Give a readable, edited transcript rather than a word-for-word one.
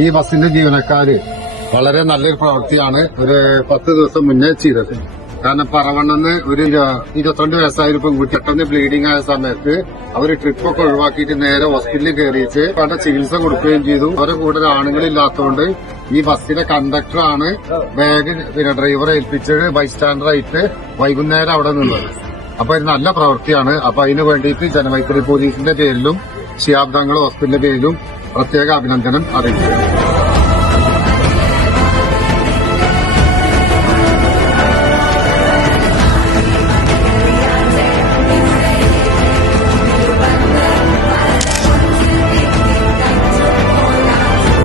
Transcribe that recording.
ഈ ബസിന്റെ ജീവനക്കാര് വളരെ നല്ലൊരു പ്രവൃത്തിയാണ് ഒരു 10 ദിവസം മുന്നേ ചെയ്തത്. കാരണം പറവണ്ണെന്ന് ഒരു 22 വയസ്സായ ഒരു പെൺകുട്ടി പെട്ടെന്ന് ബ്ലീഡിംഗ് ആയ സമയത്ത് അവര് ട്രിപ്പൊക്കെ ഒഴിവാക്കിയിട്ട് നേരെ ഹോസ്പിറ്റലിൽ കയറിയിട്ട് പല ചികിത്സ കൊടുക്കുകയും ചെയ്തു. അവരെ കൂടെ ആണുങ്ങളില്ലാത്തതുകൊണ്ട് ഈ ബസ്സിലെ കണ്ടക്ടറാണ് ബാഗ് ഡ്രൈവറെ ഏൽപ്പിച്ചത് ബൈസ്റ്റാൻഡറായിട്ട് വൈകുന്നേരം അവിടെ നിന്നത്. അപ്പൊ ഇത് നല്ല പ്രവൃത്തിയാണ്. അപ്പൊ അതിനു വേണ്ടിയിട്ട് ജനമൈത്രി പോലീസിന്റെ പേരിലും ശിഹാബ് തങ്ങൾ ഹോസ്പിറ്റലിന്റെ പേരിലും പ്രത്യേക അഭിനന്ദനം അറിയിച്ചു.